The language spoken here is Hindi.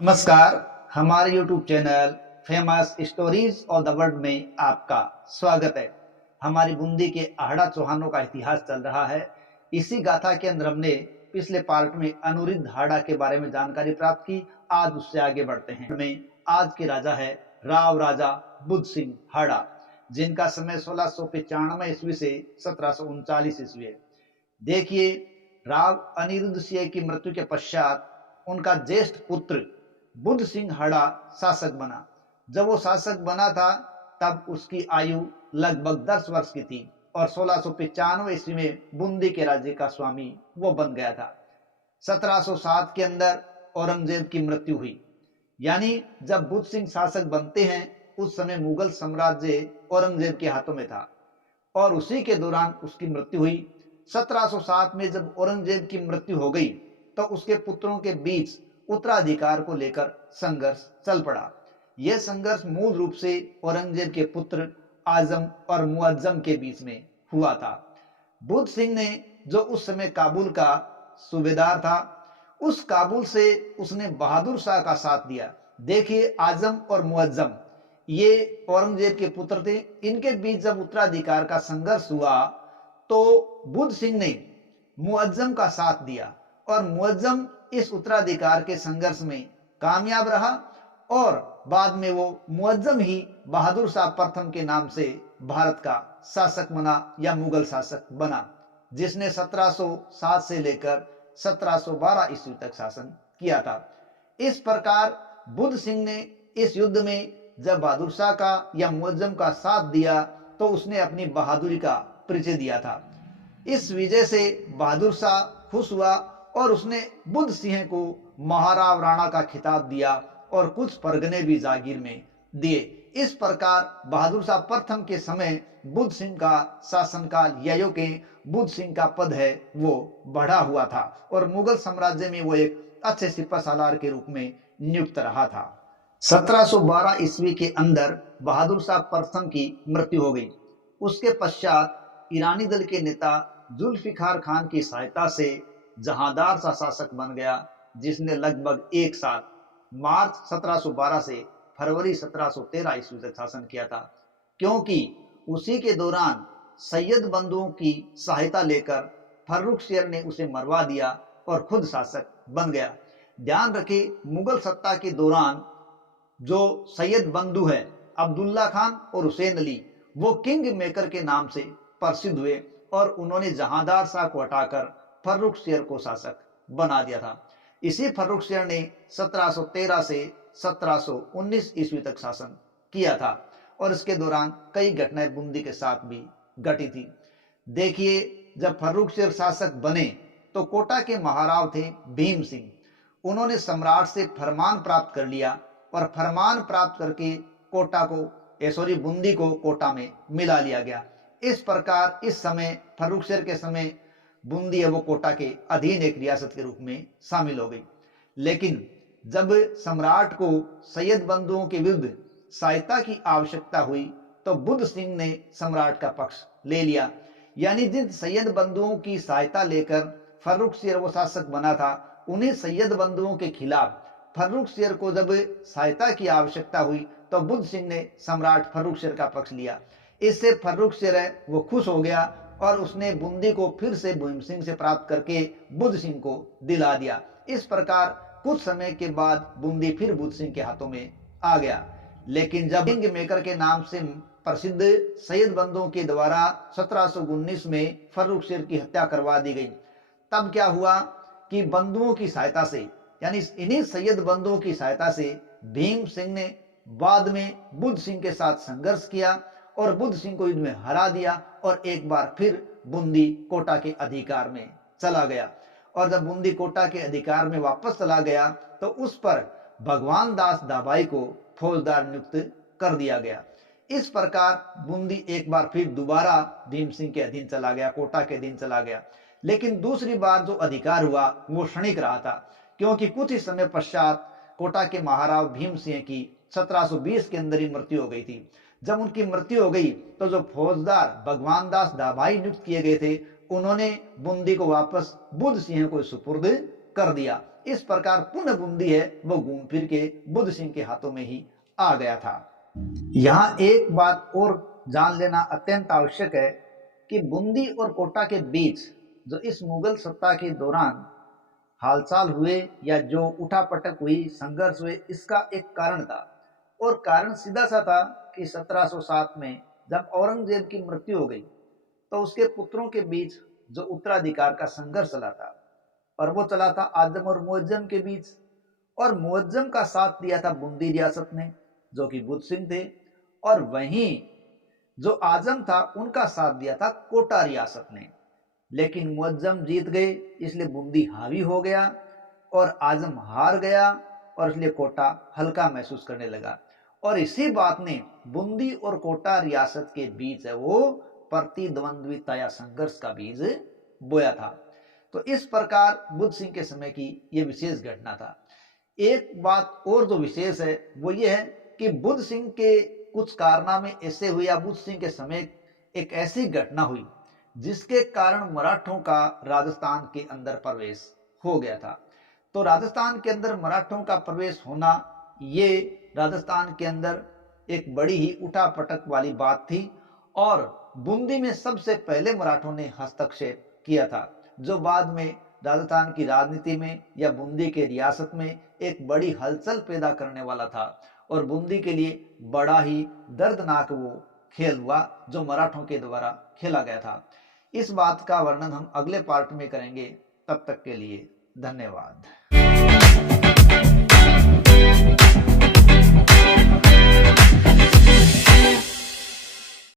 नमस्कार। हमारे YouTube channel famous stories of the world में आपका स्वागत है। हमारी बूंदी के आहड़ा चौहानों का इतिहास चल रहा है। इसी गाथा के अंदर हमने पिछले पार्ट में अनुरुद्ध हाड़ा के बारे में जानकारी प्राप्त की। आज उससे आगे बढ़ते हैं। में आज के राजा है राव राजा बुद्ध सिंह हाड़ा, जिनका समय 1695 ईस्वी से 1739 ईस्वी है। देखिए, राव अनिरुद्ध सिंह की मृत्यु के पश्चात उनका ज्येष्ठ पुत्र बुद्ध सिंह हाड़ा शासक बना। जब वो शासक बना था तब उसकी आयु लगभग 10 वर्ष की थी और 1695 ईस्वी में बूंदी के राज्य का स्वामी वो बन गया था। 1707 के अंदर औरंगजेब की मृत्यु हुई। यानी जब बुद्ध सिंह शासक बनते हैं उस समय मुगल साम्राज्य औरंगजेब के हाथों में था और उसी के दौरान उसकी मृत्यु हुई। 1707 में जब औरंगजेब की मृत्यु हो गई तो उसके पुत्रों के बीच उत्तराधिकार को लेकर संघर्ष चल पड़ा। यह संघर्ष मूल रूप से औरंगजेब के पुत्र आजम और मुअज्जम के बीच में हुआ था। बुद्ध सिंह ने, जो उस समय काबुल का सूबेदार था, उस काबुल से उसने बहादुर शाह का साथ दिया। देखिए, आजम और मुअज्जम ये औरंगजेब के पुत्र थे। इनके बीच जब उत्तराधिकार का संघर्ष हुआ तो बुद्ध सिंह ने मुअज्जम का साथ दिया और मुअज्जम इस उत्तराधिकार के संघर्ष में कामयाब रहा और बाद में वो मुअज्जम ही बहादुर शाह प्रथम के नाम से भारत का शासक बना या मुगल शासक बना, जिसने 1707 से लेकर 1712 ईस्वी तक शासन किया था। इस प्रकार बुद्ध सिंह ने इस युद्ध में जब बहादुर शाह का या मुअज्जम का साथ दिया तो उसने अपनी बहादुरी का परिचय दिया था। इस विजय से बहादुर शाह खुश हुआ और उसने बुद्ध सिंह को महाराव राणा का खिताब दिया और कुछ परगने भी जागीर में दिए। इस प्रकार बहादुर शाह प्रथम के समय बुद्ध सिंह का शासनकाल या यो के बुद्ध सिंह का पद है वो बढ़ा हुआ था और मुगल साम्राज्य में वो एक अच्छे सिपह सालार के रूप में नियुक्त रहा था। 1712 ईस्वी के अंदर बहादुर शाह प्रथम की मृत्यु हो गई। उसके पश्चात ईरानी दल के नेता जुल्फिकार खान की सहायता से जहांदार सा शासक बन गया, जिसने लगभग एक साल मार्च 1712 से फरवरी 1713 ईस्वी तक शासन किया था, क्योंकि उसी के दौरान सैयद बंधुओं की सहायता लेकर फर्रुखसियर ने उसे मरवा दिया और खुद शासक बन गया। ध्यान रखें, मुगल सत्ता के दौरान जो सैयद बंधु है अब्दुल्ला खान और हुसैन अली, वो किंग मेकर के नाम से प्रसिद्ध हुए और उन्होंने जहांदार शाह को हटाकर फर्रुखसियर को शासक बना दिया था। इसी फर्रुखसियर ने 1713 से 1719 ईस्वी तक शासन किया था और इसके दौरान कई घटनाएं बूंदी के साथ भी घटी थी। देखिए, जब फर्रुखसियर शासक बने तो कोटा के महाराव थे भीम सिंह। उन्होंने सम्राट से फरमान प्राप्त कर लिया और फरमान प्राप्त करके कोटा को बूंदी को कोटा में मिला लिया गया। इस प्रकार इस समय फर्रुखसियर के समय बूंदी है वो कोटा के अधीन एक रियासत के रूप में शामिल हो गई। लेकिन जब सम्राट को सैयद बंधुओं के विरुद्ध सहायता की आवश्यकता हुई तो बुद्ध सिंह ने सम्राट का पक्ष ले लिया। यानी जिन सैयद बंधुओं की सहायता लेकर फर्रुखसियर वो शासक बना था, उन्हीं सैयद बंधुओं के खिलाफ फर्रुखसियर को जब सहायता की आवश्यकता हुई तो बुद्ध सिंह ने सम्राट फर्रुखसियर का पक्ष लिया। इससे फर्रुखसियर है वो खुश हो गया और उसने बूंदी को फिर से भीम सिंह से प्राप्त करके बुद्ध सिंह को दिला दिया। इस प्रकार कुछ समय के बाद बूंदी फिर बुद्ध सिंह के हाथों में आ गया। लेकिन जब किंग मेकर के नाम से प्रसिद्ध सैयद बंधुओं के द्वारा 1719 में फर्रुखसियर की हत्या करवा दी गई, तब क्या हुआ कि बंधुओं की सहायता से, यानी इन्हीं सैयद बंधुओं की सहायता से भीम सिंह ने बाद में बुद्ध सिंह के साथ संघर्ष किया और बुद्ध सिंह को युद्ध में हरा दिया और एक बार फिर बूंदी कोटा के अधिकार में चला गया। और जब बूंदी कोटा के अधिकार में वापस चला गया तो उस पर भगवान दास दाभाई को फौजदार नियुक्त कर दिया गया। इस प्रकार बूंदी एक बार फिर दोबारा भीम सिंह के अधीन चला गया, कोटा के अधीन चला गया। लेकिन दूसरी बार जो अधिकार हुआ वो क्षणिक रहा था, क्योंकि कुछ ही समय पश्चात कोटा के महाराव भीम सिंह की 1720 के अंदर ही मृत्यु हो गई थी। जब उनकी मृत्यु हो गई तो जो फौजदार भगवान दास दाभाई नियुक्त किए गए थे, उन्होंने बूंदी को वापस बुद्ध सिंह को सुपुर्द कर दिया। इस प्रकार पुनः बूंदी है वो घूम फिर के बुद्ध सिंह के हाथों में ही आ गया था। यहाँ एक बात और जान लेना अत्यंत आवश्यक है कि बूंदी और कोटा के बीच जो इस मुगल सत्ता के दौरान हालचाल हुए या जो उठापटक हुई, संघर्ष हुए, इसका एक कारण था। और कारण सीधा सा था कि 1707 में जब औरंगजेब की मृत्यु हो गई तो उसके पुत्रों के बीच जो उत्तराधिकार का संघर्ष चला था, और वो चला था आजम और मुअज्जम के बीच। और मुअज्जम का साथ दिया था बूंदी रियासत ने, जो कि बुद्ध सिंह थे, और वहीं जो आजम था उनका साथ दिया था कोटा रियासत ने। लेकिन मुअज्जम जीत गए, इसलिए बूंदी हावी हो गया और आजम हार गया, और इसलिए कोटा हल्का महसूस करने लगा। और इसी बात ने बूंदी और कोटा रियासत के बीच है वो प्रतिद्वंद्विता या संघर्ष का बीज बोया था। तो इस प्रकार बुद्ध सिंह के समय की यह विशेष घटना था। एक बात और जो विशेष है वो ये है कि बुद्ध सिंह के कुछ कारनामे ऐसे हुए या बुद्ध सिंह के समय एक ऐसी घटना हुई जिसके कारण मराठों का राजस्थान के अंदर प्रवेश हो गया था। तो राजस्थान के अंदर मराठों का प्रवेश होना, ये राजस्थान के अंदर एक बड़ी ही उठापटक वाली बात थी। और बूंदी में सबसे पहले मराठों ने हस्तक्षेप किया था, जो बाद में राजस्थान की राजनीति में या बूंदी के रियासत में एक बड़ी हलचल पैदा करने वाला था। और बूंदी के लिए बड़ा ही दर्दनाक वो खेल हुआ जो मराठों के द्वारा खेला गया था। इस बात का वर्णन हम अगले पार्ट में करेंगे। तब तक के लिए धन्यवाद।